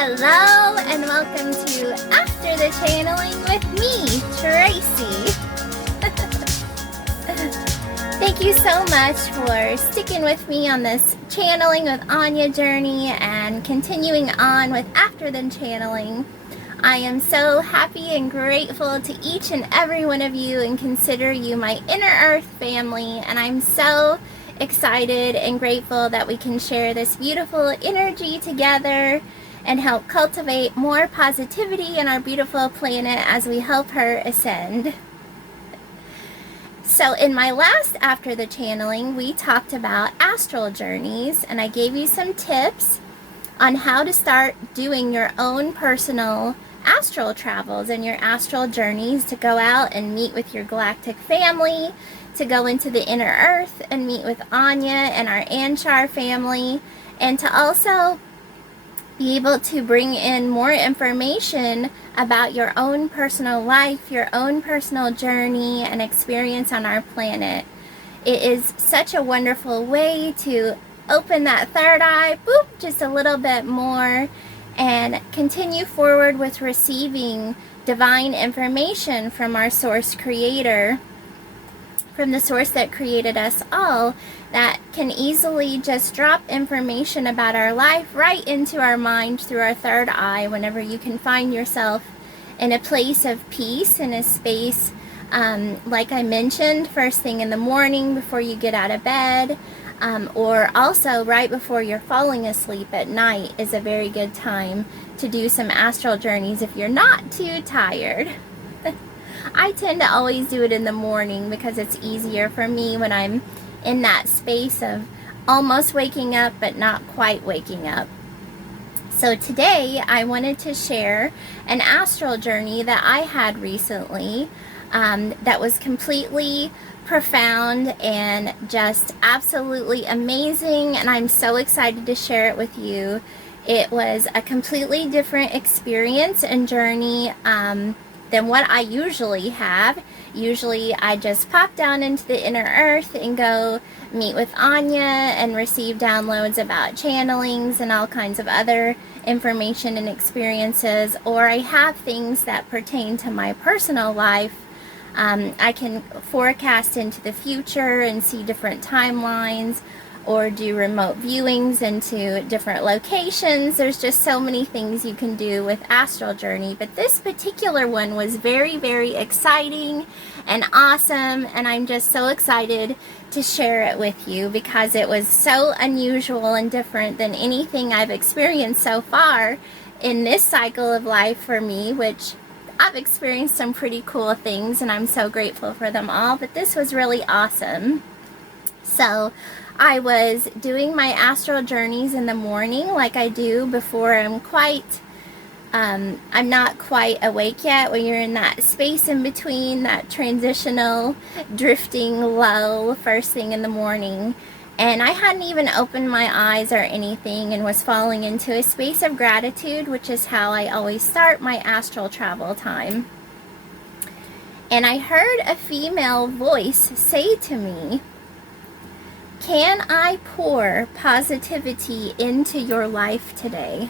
Hello and welcome to After the Channeling with me, Tracy. Thank you so much for sticking with me on this channeling with Anya journey and continuing on with After the Channeling. I am so happy and grateful to each and every one of you and consider you my inner earth family, and I'm so excited and grateful that we can share this beautiful energy together and help cultivate more positivity in our beautiful planet as we help her ascend. So in my last After the Channeling, we talked about astral journeys, and I gave you some tips on how to start doing your own personal astral travels and your astral journeys, to go out and meet with your galactic family, to go into the inner earth and meet with Anya and our Anshar family, and to also be able to bring in more information about your own personal life, your own personal journey and experience on our planet. It is such a wonderful way to open that third eye, boop, just a little bit more, and continue forward with receiving divine information from our source creator, from the source that created us all, that can easily just drop information about our life right into our mind through our third eye whenever you can find yourself in a place of peace, in a space, like I mentioned, first thing in the morning before you get out of bed, or also right before you're falling asleep at night is a very good time to do some astral journeys if you're not too tired. I tend to always do it in the morning because it's easier for me when I'm in that space of almost waking up but not quite waking up. So today I wanted to share an astral journey that I had recently that was completely profound and just absolutely amazing, and I'm so excited to share it with you. It was a completely different experience and journey than what I usually have. Usually I just pop down into the inner earth and go meet with Anya and receive downloads about channelings and all kinds of other information and experiences, or I have things that pertain to my personal life. I can forecast into the future and see different timelines, or do remote viewings into different locations. There's just so many things you can do with astral journey, but this particular one was very, very exciting and awesome, and I'm just so excited to share it with you because it was so unusual and different than anything I've experienced so far in this cycle of life for me, which I've experienced some pretty cool things and I'm so grateful for them all, but this was really awesome. So I was doing my astral journeys in the morning like I do before I'm not quite awake yet, when you're in that space in between, that transitional drifting lull first thing in the morning. And I hadn't even opened my eyes or anything and was falling into a space of gratitude, which is how I always start my astral travel time. And I heard a female voice say to me, "Can I pour positivity into your life today?"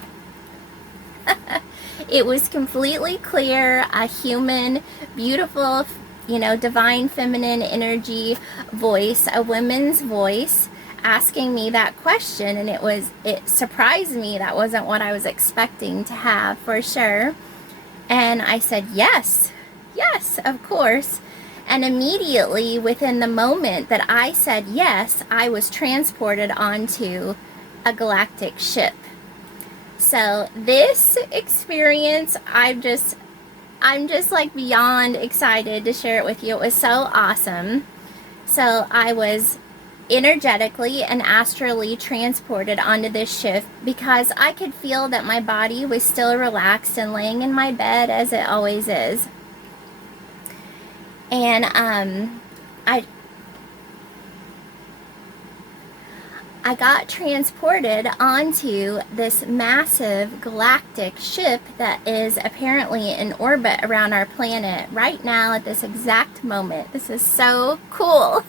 It was completely clear, a human, beautiful, divine feminine energy voice, a woman's voice, asking me that question, and it surprised me. That wasn't what I was expecting to have, for sure. And I said, yes, of course. And immediately, within the moment that I said yes, I was transported onto a galactic ship. So this experience, I'm just like beyond excited to share it with you. It was so awesome. So I was energetically and astrally transported onto this ship because I could feel that my body was still relaxed and laying in my bed as it always is. And I got transported onto this massive galactic ship that is apparently in orbit around our planet right now at this exact moment. This is so cool.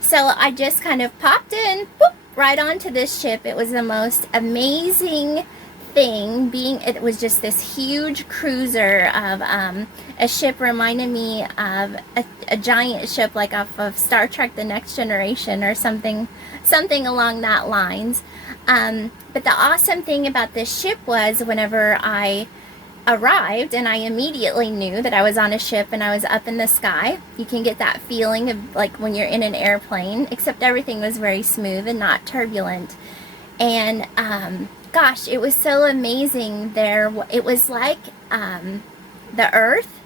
So I just kind of popped in, boop, right onto this ship. It was the most amazing thing. It was just this huge cruiser of a ship, reminded me of a giant ship like off of Star Trek The Next Generation or something along that lines. But the awesome thing about this ship was whenever I arrived, and I immediately knew that I was on a ship and I was up in the sky. You can get that feeling of like when you're in an airplane, except everything was very smooth and not turbulent. And gosh, it was so amazing there. It was like the Earth,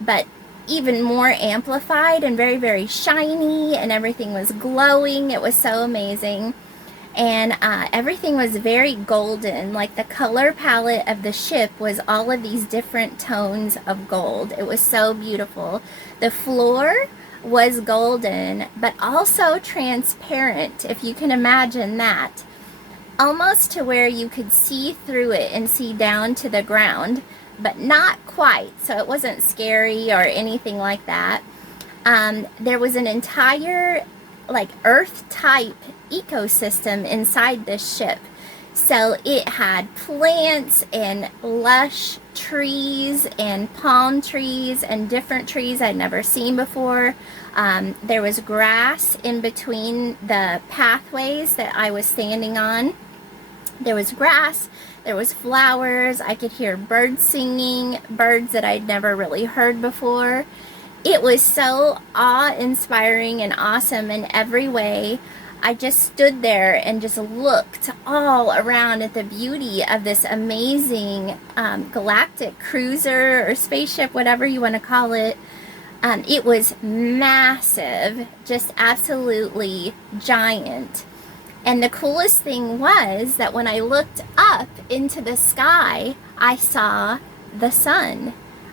but even more amplified and very, very shiny, and everything was glowing. It was so amazing. And everything was very golden. Like the color palette of the ship was all of these different tones of gold. It was so beautiful. The floor was golden, but also transparent, if you can imagine that. Almost to where you could see through it and see down to the ground, but not quite. So it wasn't scary or anything like that. There was an entire like Earth type ecosystem inside this ship. So it had plants and lush trees and palm trees and different trees I'd never seen before. There was grass in between the pathways that I was standing on. There was grass, there was flowers, I could hear birds singing, birds that I'd never really heard before. It was so awe-inspiring and awesome in every way. I just stood there and just looked all around at the beauty of this amazing galactic cruiser or spaceship, whatever you want to call it. It was massive, just absolutely giant. And the coolest thing was that when I looked up into the sky, I saw the sun.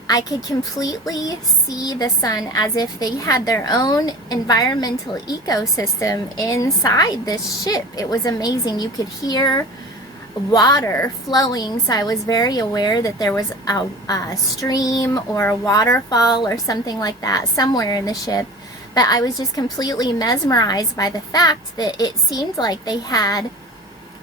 I could completely see the sun as if they had their own environmental ecosystem inside this ship. It was amazing. You could hear water flowing, so I was very aware that there was a stream or a waterfall or something like that somewhere in the ship. But I was just completely mesmerized by the fact that it seemed like they had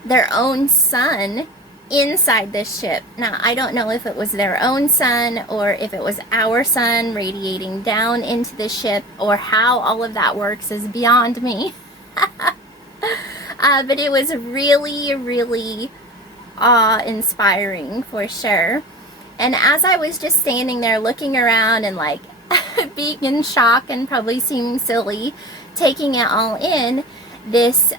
their own sun inside this ship. Now, I don't know if it was their own sun or if it was our sun radiating down into the ship, or how all of that works is beyond me. But it was really, really awe-inspiring for sure. And as I was just standing there looking around and like being in shock and probably seeming silly, taking it all in, this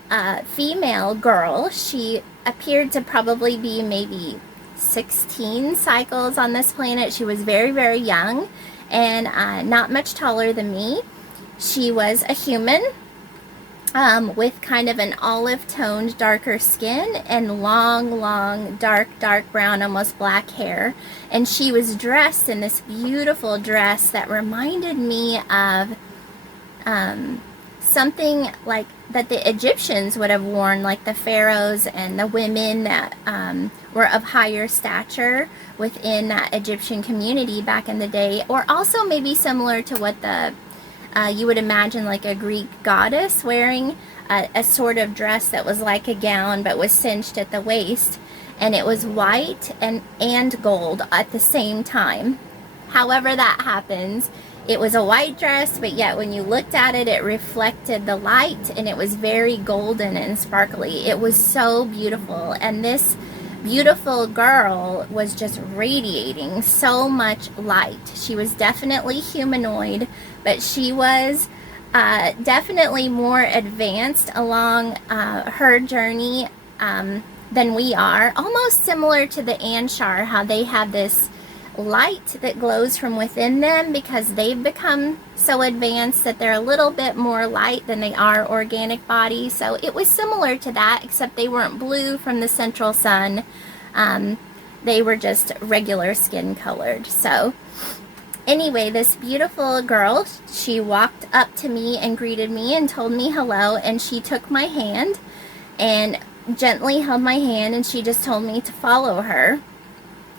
female girl, she appeared to probably be maybe 16 cycles on this planet. She was very, very young and not much taller than me. She was a human with kind of an olive-toned darker skin and long, dark brown, almost black hair. And she was dressed in this beautiful dress that reminded me of something like that the Egyptians would have worn, like the pharaohs and the women that were of higher stature within that Egyptian community back in the day, or also maybe similar to what the you would imagine like a Greek goddess wearing, a sort of dress that was like a gown but was cinched at the waist, and it was white and gold at the same time. However that happens, it was a white dress, but yet when you looked at it, it reflected the light, and it was very golden and sparkly. It was so beautiful, and this beautiful girl was just radiating so much light. She was definitely humanoid, but she was definitely more advanced along her journey than we are. Almost similar to the Anshar, how they have this light that glows from within them because they've become so advanced that they're a little bit more light than they are organic bodies. So it was similar to that, except they weren't blue from the central sun. They were just regular skin colored. So anyway, this beautiful girl, she walked up to me and greeted me and told me hello, and she took my hand and gently held my hand, and she just told me to follow her.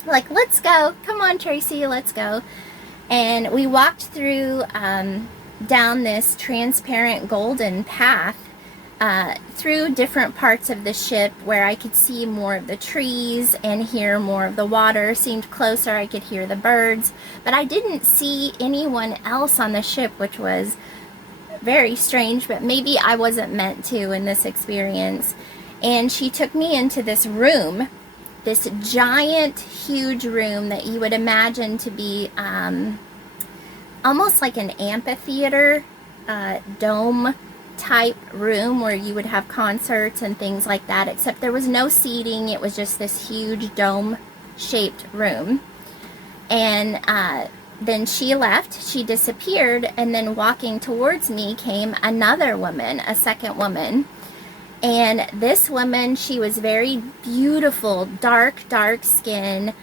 Like, let's go. Come on, Tracy, let's go. And we walked through down this transparent golden path through different parts of the ship where I could see more of the trees and hear more of the water. Seemed closer, I could hear the birds, but I didn't see anyone else on the ship, which was very strange, but maybe I wasn't meant to in this experience. And she took me into this room, this giant, huge room that you would imagine to be almost like an amphitheater, dome type room where you would have concerts and things like that, except there was no seating. It was just this huge dome shaped room. And then she left, she disappeared, and then walking towards me came another woman, a second woman. And this woman, she was very beautiful, dark skin,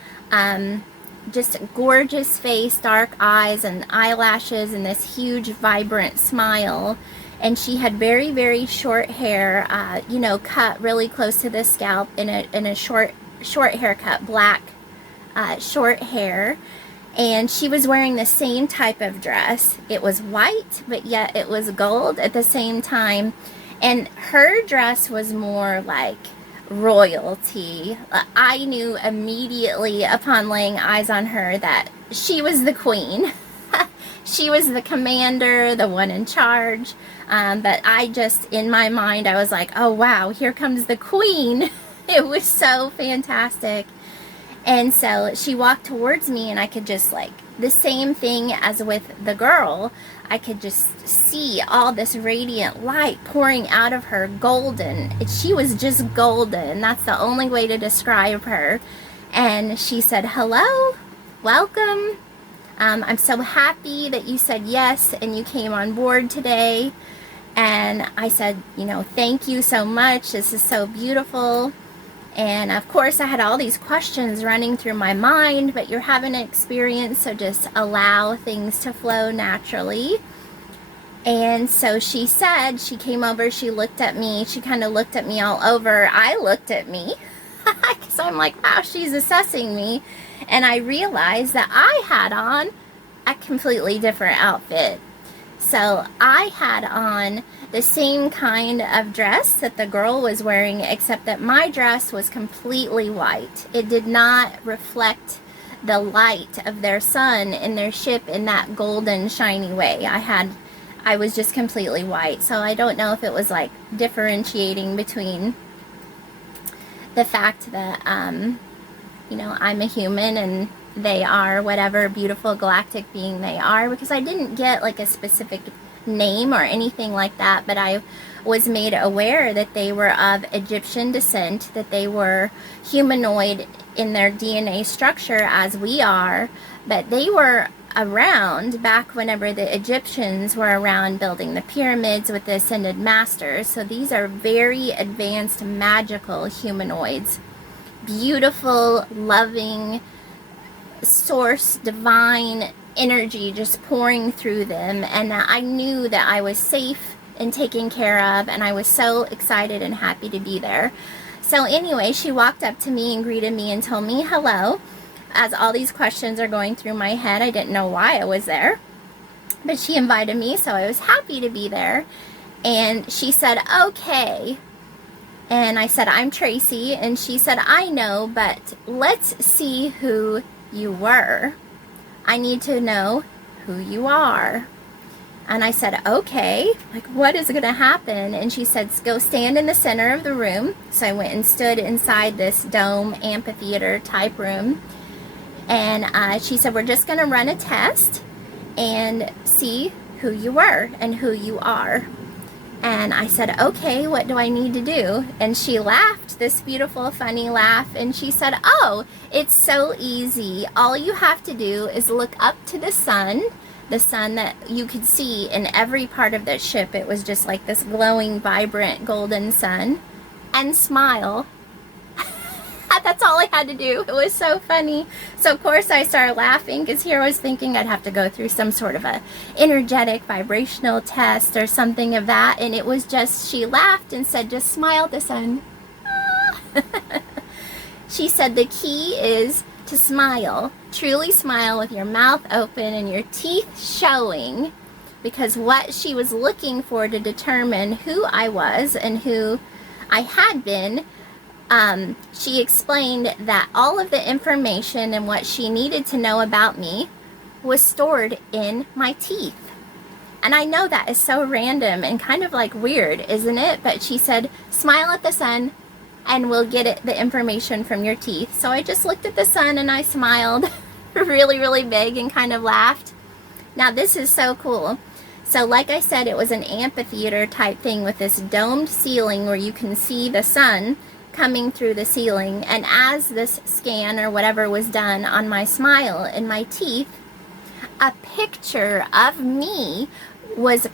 just gorgeous face, dark eyes and eyelashes, and this huge vibrant smile. And she had very short hair, you know, cut really close to the scalp in a short haircut, black short hair. And she was wearing the same type of dress. It was white, but yet it was gold at the same time. And her dress was more like royalty. I knew immediately upon laying eyes on her that she was the queen. She was the commander, the one in charge. But I just, in my mind, I was like, oh wow, here comes the queen. It was so fantastic. And so she walked towards me, and I could just, like, the same thing as with the girl, I could just see all this radiant light pouring out of her, golden. She was just golden. That's the only way to describe her. And she said, hello, welcome. I'm so happy that you said yes and you came on board today. And I said, you know, thank you so much. This is so beautiful. And of course I had all these questions running through my mind, but you're having an experience, so just allow things to flow naturally. And so she said, she came over, she looked at me, she kind of looked at me all over. I looked at me, because I'm like, wow, she's assessing me. And I realized that I had on a completely different outfit. So I had on the same kind of dress that the girl was wearing, except that my dress was completely white. It did not reflect the light of their sun in their ship in that golden shiny way. I was just completely white. So I don't know if it was like differentiating between the fact that you know, I'm a human and they are whatever beautiful galactic being they are, because I didn't get like a specific name or anything like that, but I was made aware that they were of Egyptian descent, that they were humanoid in their DNA structure as we are, but they were around back whenever the Egyptians were around building the pyramids with the ascended masters. So these are very advanced magical humanoids, beautiful, loving, source, divine energy just pouring through them. And I knew that I was safe and taken care of, and I was so excited and happy to be there. So anyway, she walked up to me and greeted me and told me hello. As all these questions are going through my head, I didn't know why I was there, but she invited me, so I was happy to be there. And she said, okay. And I said, I'm Tracy. And she said, I know, but let's see who you were. I need to know who you are. And I said, okay, like what is going to happen? And she said, go stand in the center of the room. So I went and stood inside this dome amphitheater type room. And she said, we're just going to run a test and see who you were and who you are. And I said, okay, what do I need to do? And she laughed, this beautiful, funny laugh. And she said, oh, it's so easy. All you have to do is look up to the sun that you could see in every part of the ship. It was just like this glowing, vibrant, golden sun, and smile. That's all I had to do. It was so funny. So of course I started laughing, because here I was thinking I'd have to go through some sort of a energetic vibrational test or something of that, and it was just, she laughed and said, just smile at the sun. She said the key is to smile, truly smile with your mouth open and your teeth showing, because what she was looking for to determine who I was and who I had been, she explained that all of the information and what she needed to know about me was stored in my teeth. And I know that is so random and kind of like weird, isn't it? But she said, smile at the sun and we'll get the information from your teeth. So I just looked at the sun and I smiled really, really big and kind of laughed. Now this is so cool. So like I said, it was an amphitheater type thing with this domed ceiling where you can see the sun coming through the ceiling. And as this scan or whatever was done on my smile and my teeth, a picture of me was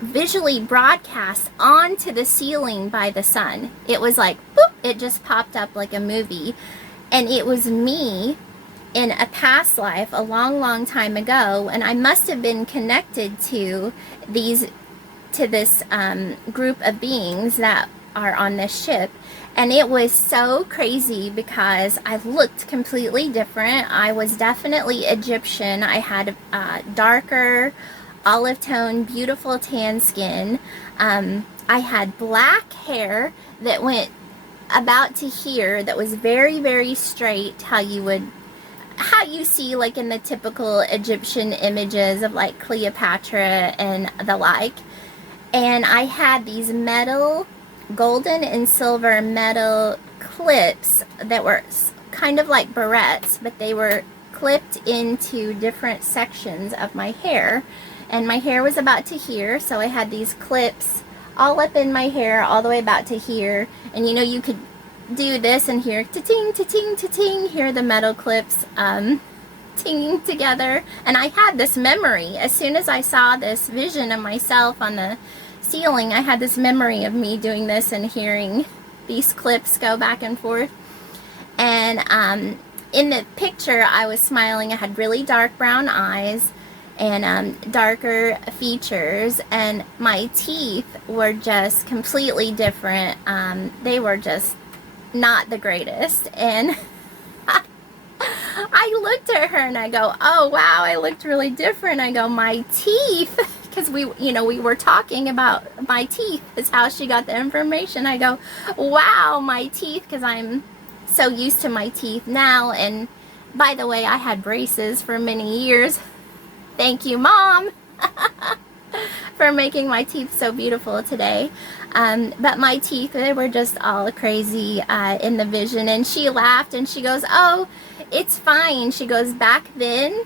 visually broadcast onto the ceiling by the sun. It was like, boop, it just popped up like a movie. And it was me in a past life a long, long time ago. And I must have been connected to this group of beings that are on this ship. And it was so crazy because I looked completely different. I was definitely Egyptian. I had darker, olive tone, beautiful tan skin. I had black hair that went about to here that was very, very straight, how you see like in the typical Egyptian images of like Cleopatra and the like. And I had these golden and silver metal clips that were kind of like barrettes, but they were clipped into different sections of my hair. And my hair was about to here, so I had these clips all up in my hair, all the way about to here. And you know, you could do this and hear ta-ting, ta-ting, ta-ting, hear the metal clips tinging together. And I had this memory. As soon as I saw this vision of myself on the ceiling, I had this memory of me doing this and hearing these clips go back and forth. And in the picture, I was smiling. I had really dark brown eyes and darker features, and my teeth were just completely different. They were just not the greatest. And I looked at her and I go, oh wow, I looked really different. I go, my teeth, because we were talking about my teeth is how she got the information. I go, wow, my teeth, because I'm so used to my teeth now. And by the way, I had braces for many years. Thank you, Mom, for making my teeth so beautiful today. But my teeth, they were just all crazy in the vision. And she laughed and she goes, oh, it's fine. She goes, back then,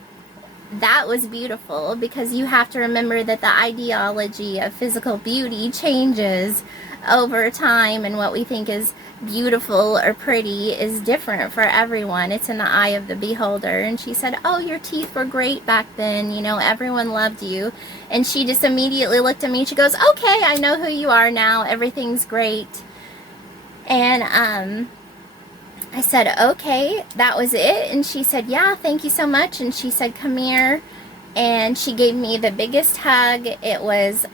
that was beautiful, because you have to remember that the ideology of physical beauty changes over time, and what we think is beautiful or pretty is different for everyone. It's in the eye of the beholder. And she said, oh, your teeth were great back then, you know, everyone loved you. And she just immediately looked at me. She goes, okay, I know who you are now, everything's great. And I said, okay, that was it? And she said, yeah, thank you so much. And she said, come here. And she gave me the biggest hug. It was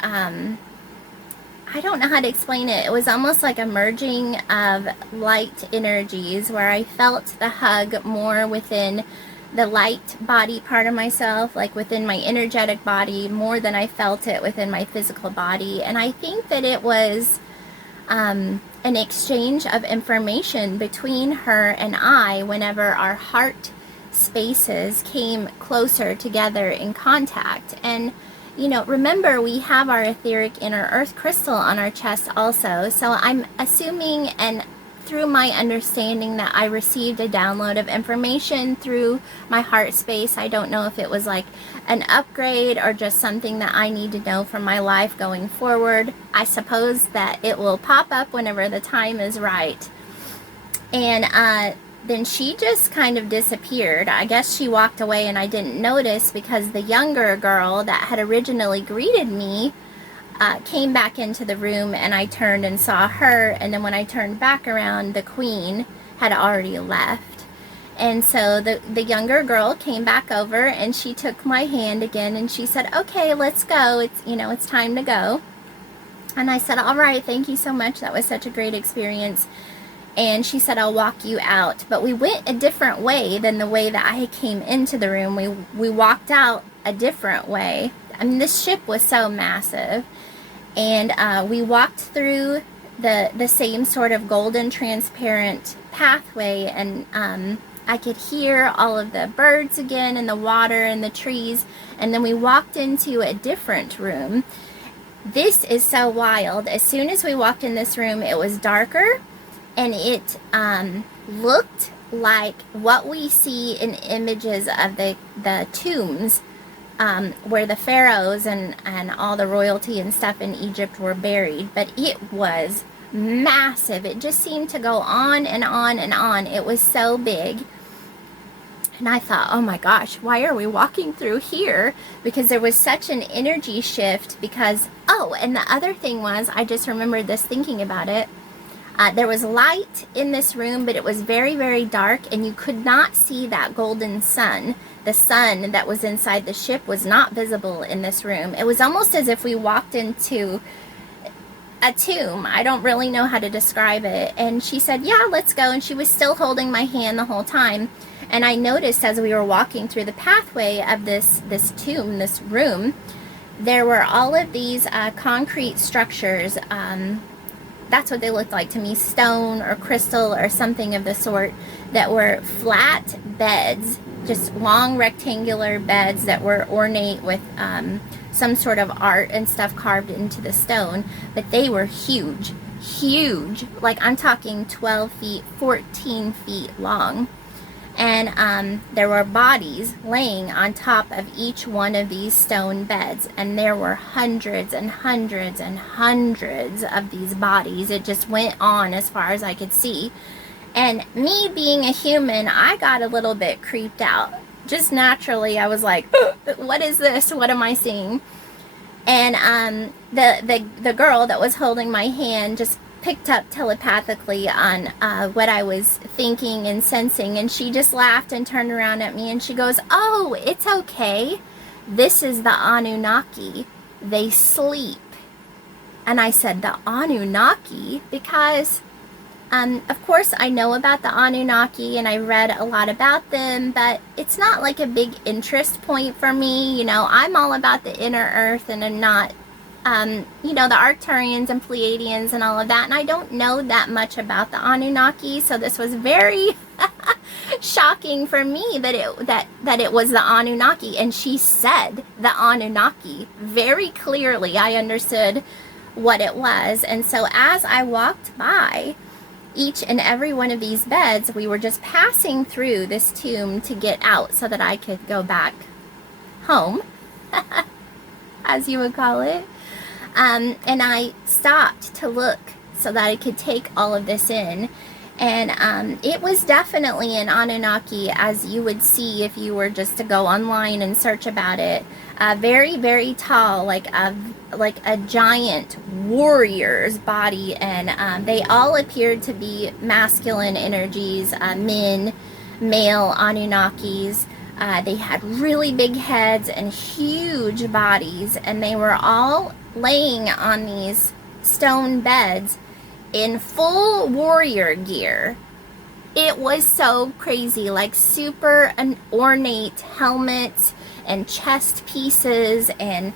I don't know how to explain it. It was almost like a merging of light energies, where I felt the hug more within the light body part of myself, like within my energetic body, more than I felt it within my physical body. And I think that it was an exchange of information between her and I whenever our heart spaces came closer together in contact. And you know, remember, we have our etheric inner earth crystal on our chest also. So I'm assuming, and through my understanding, that I received a download of information through my heart space. I don't know if it was like an upgrade or just something that I need to know for my life going forward. I suppose that it will pop up whenever the time is right. And then she just kind of disappeared. I guess she walked away and I didn't notice, because the younger girl that had originally greeted me came back into the room, and I turned and saw her. And then when I turned back around, the queen had already left. And so the younger girl came back over and she took my hand again and she said, okay, let's go. It's time to go. And I said, all right, thank you so much. That was such a great experience. And she said, I'll walk you out. But we went a different way than the way that I came into the room. We walked out a different way. I mean, this ship was so massive. And we walked through the same sort of golden transparent pathway, and I could hear all of the birds again, and the water and the trees. And then we walked into a different room. This is so wild. As soon as we walked in this room, it was darker, and it looked like what we see in images of the tombs, where the pharaohs and all the royalty and stuff in Egypt were buried. But it was massive. It just seemed to go on and on and on. It was so big. And I thought, oh my gosh, why are we walking through here? Because there was such an energy shift. Because, oh, and the other thing was, I just remembered this thinking about it. There was light in this room, but it was very, very dark, and you could not see that golden sun. The sun that was inside the ship was not visible in this room. It was almost as if we walked into a tomb. I don't really know how to describe it. And she said, yeah, let's go. And she was still holding my hand the whole time. And I noticed as we were walking through the pathway of this tomb, this room, there were all of these concrete structures. That's what they looked like to me, stone or crystal or something of the sort, that were flat beds, just long rectangular beds that were ornate with some sort of art and stuff carved into the stone. But they were huge, huge, like I'm talking 12 feet, 14 feet long. And there were bodies laying on top of each one of these stone beds. And there were hundreds and hundreds and hundreds of these bodies. It just went on as far as I could see. And me being a human, I got a little bit creeped out. Just naturally, I was like, what is this? What am I seeing? And the girl that was holding my hand just picked up telepathically on what I was thinking and sensing, and she just laughed and turned around at me and she goes, oh, it's okay. This is the Anunnaki. They sleep. And I said, the Anunnaki? Because of course I know about the Anunnaki and I read a lot about them, but it's not like a big interest point for me. You know, I'm all about the inner earth, and I'm not you know, the Arcturians and Pleiadians and all of that, and I don't know that much about the Anunnaki, so this was very shocking for me that it was the Anunnaki. And she said the Anunnaki very clearly. I understood what it was. And so as I walked by each and every one of these beds, we were just passing through this tomb to get out so that I could go back home, as you would call it. And I stopped to look so that I could take all of this in. And it was definitely an Anunnaki, as you would see if you were just to go online and search about it. Very, very tall, like a giant warrior's body. And they all appeared to be masculine energies, male Anunnakis. They had really big heads and huge bodies, and they were all laying on these stone beds in full warrior gear. It was so crazy, like super ornate helmets and chest pieces and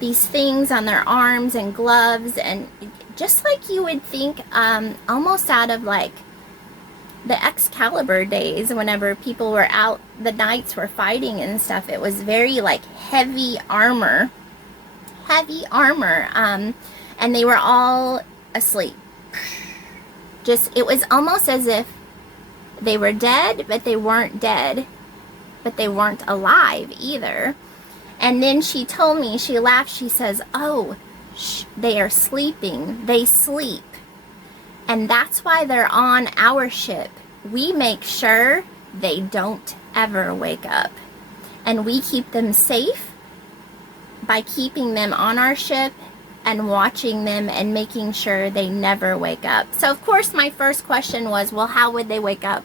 these things on their arms and gloves, and just like you would think almost out of like the Excalibur days, whenever people were out, the knights were fighting and stuff. It was very like heavy armor, and they were all asleep. Just, it was almost as if they were dead, but they weren't dead, but they weren't alive either. And then she told me, she laughed, she says, oh, they are sleeping, they sleep. And that's why they're on our ship. We make sure they don't ever wake up. And we keep them safe by keeping them on our ship and watching them and making sure they never wake up. So of course my first question was, well, how would they wake up?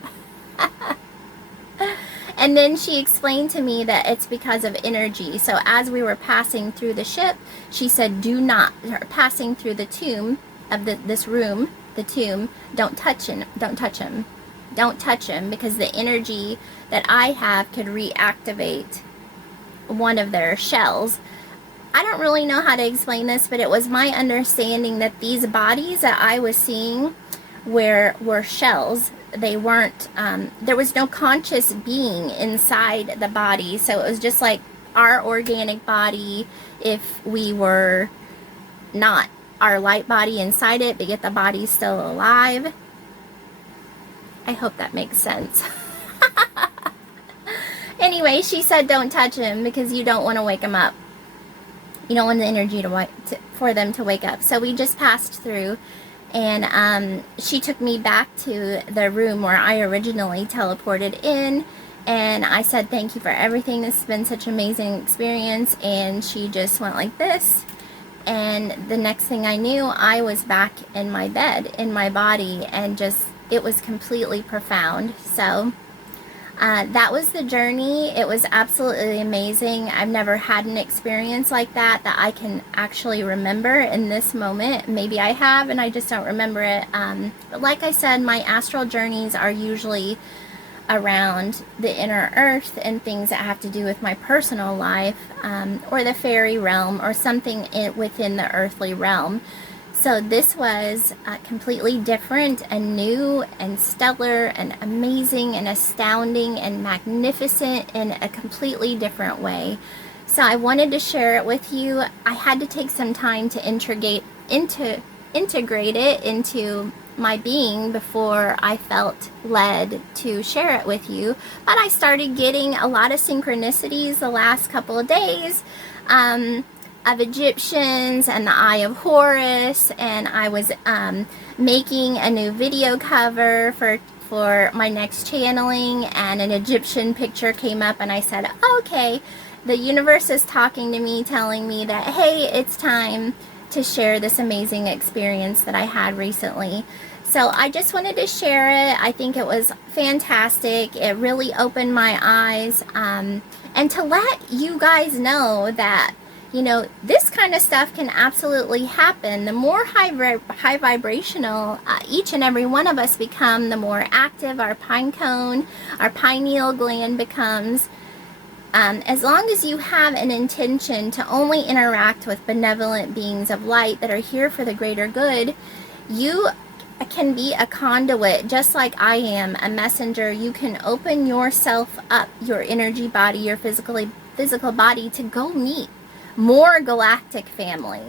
And then she explained to me that it's because of energy. So as we were passing through the ship, she said, do not, passing through the tomb of this room, the tomb, don't touch him, don't touch him. Don't touch him, because the energy that I have could reactivate one of their shells. I don't really know how to explain this, but it was my understanding that these bodies that I was seeing were shells. They weren't, there was no conscious being inside the body, so it was just like our organic body if we were not our light body inside it, but yet the body's still alive. I hope that makes sense. Anyway, she said don't touch him because you don't want to wake him up. You don't want the energy for them to wake up. So we just passed through, and she took me back to the room where I originally teleported in, and I said thank you for everything. This has been such an amazing experience. And she just went like this, and the next thing I knew, I was back in my bed, in my body, and just, it was completely profound. So that was the journey. It was absolutely amazing. I've never had an experience like that I can actually remember in this moment. Maybe I have and I just don't remember it. But like I said, my astral journeys are usually around the inner earth and things that have to do with my personal life, or the fairy realm, or something within the earthly realm. So this was completely different and new and stellar and amazing and astounding and magnificent in a completely different way. So I wanted to share it with you. I had to take some time to integrate it into my being before I felt led to share it with you. But I started getting a lot of synchronicities the last couple of days. Of Egyptians and the Eye of Horus, and I was making a new video cover for my next channeling, and an Egyptian picture came up, and I said, okay, the universe is talking to me, telling me that, hey, it's time to share this amazing experience that I had recently. So I just wanted to share it. I think it was fantastic. It really opened my eyes, and to let you guys know that, you know, this kind of stuff can absolutely happen. The more high vibrational each and every one of us become, the more active our pine cone, our pineal gland becomes. As long as you have an intention to only interact with benevolent beings of light that are here for the greater good, you can be a conduit, just like I am, a messenger. You can open yourself up, your energy body, your physical body, to go meet more galactic family.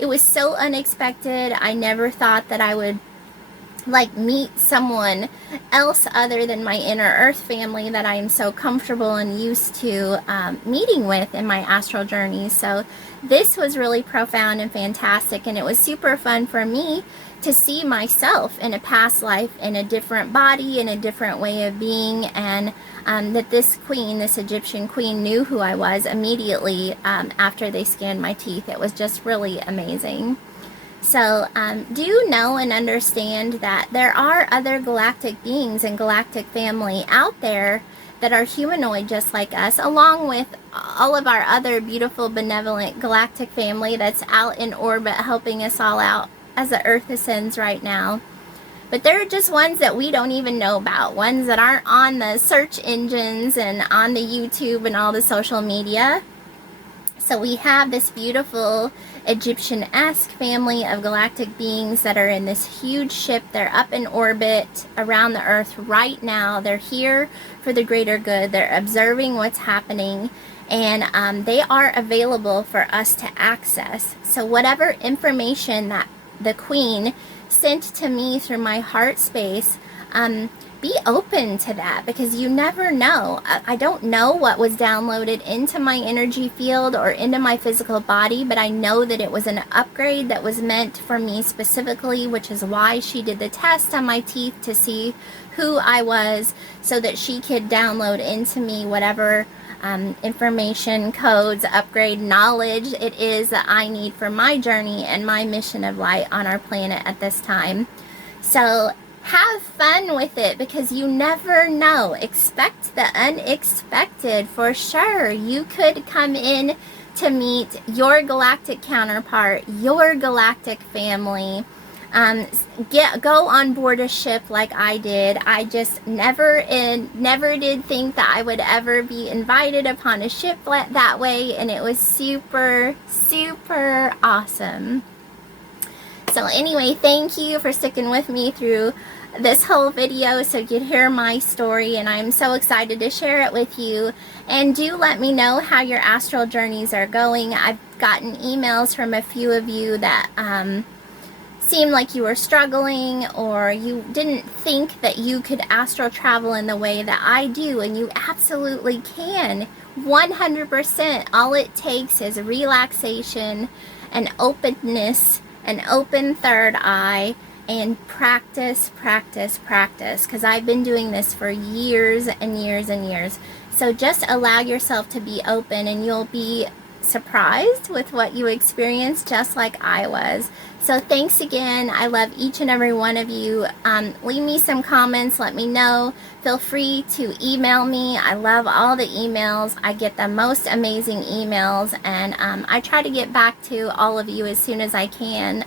It was so unexpected. I never thought that I would meet someone else other than my inner earth family that I am so comfortable and used to meeting with in my astral journey. So this was really profound and fantastic, and it was super fun for me to see myself in a past life in a different body, in a different way of being, and that this queen, this Egyptian queen, knew who I was immediately after they scanned my teeth. It was just really amazing. So do know and understand that there are other galactic beings and galactic family out there that are humanoid just like us, along with all of our other beautiful, benevolent galactic family that's out in orbit helping us all out as the Earth ascends right now. But there are just ones that we don't even know about, ones that aren't on the search engines and on the YouTube and all the social media. So we have this beautiful Egyptian-esque family of galactic beings that are in this huge ship. They're up in orbit around the Earth right now. They're here for the greater good. They're observing what's happening, and they are available for us to access. So whatever information that the Queen sent to me through my heart space, be open to that, because you never know. I don't know what was downloaded into my energy field or into my physical body, but I know that it was an upgrade that was meant for me specifically, which is why she did the test on my teeth to see who I was, so that she could download into me whatever information, codes, upgrade, knowledge it is that I need for my journey and my mission of light on our planet at this time. So have fun with it, because you never know. Expect the unexpected for sure. You could come in to meet your galactic counterpart, your galactic family, go on board a ship like I did. I just never did think that I would ever be invited upon a ship that way, and it was super, super awesome. So anyway, thank you for sticking with me through this whole video so you could hear my story, and I'm so excited to share it with you. And do let me know how your astral journeys are going. I've gotten emails from a few of you that seemed like you were struggling, or you didn't think that you could astral travel in the way that I do, and you absolutely can. 100%. All it takes is relaxation and openness, an open third eye, and practice, practice, practice, because I've been doing this for years and years and years. So just allow yourself to be open, and you'll be surprised with what you experience, just like I was. So thanks again. I love each and every one of you. Leave me some comments. Let me know. Feel free to email me. I love all the emails. I get the most amazing emails, and I try to get back to all of you as soon as I can.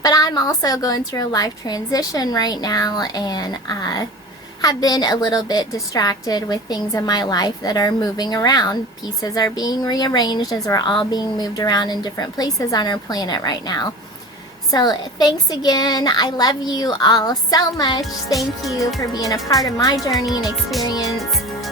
But I'm also going through a life transition right now, and have been a little bit distracted with things in my life that are moving around. Pieces are being rearranged as we're all being moved around in different places on our planet right now. So thanks again. I love you all so much. Thank you for being a part of my journey and experience.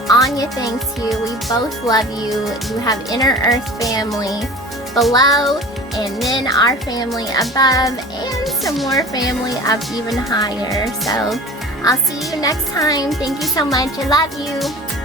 Anya thanks you. We both love you. You have Inner Earth family below, and then our family above, and some more family up even higher. So I'll see you next time. Thank you so much. I love you.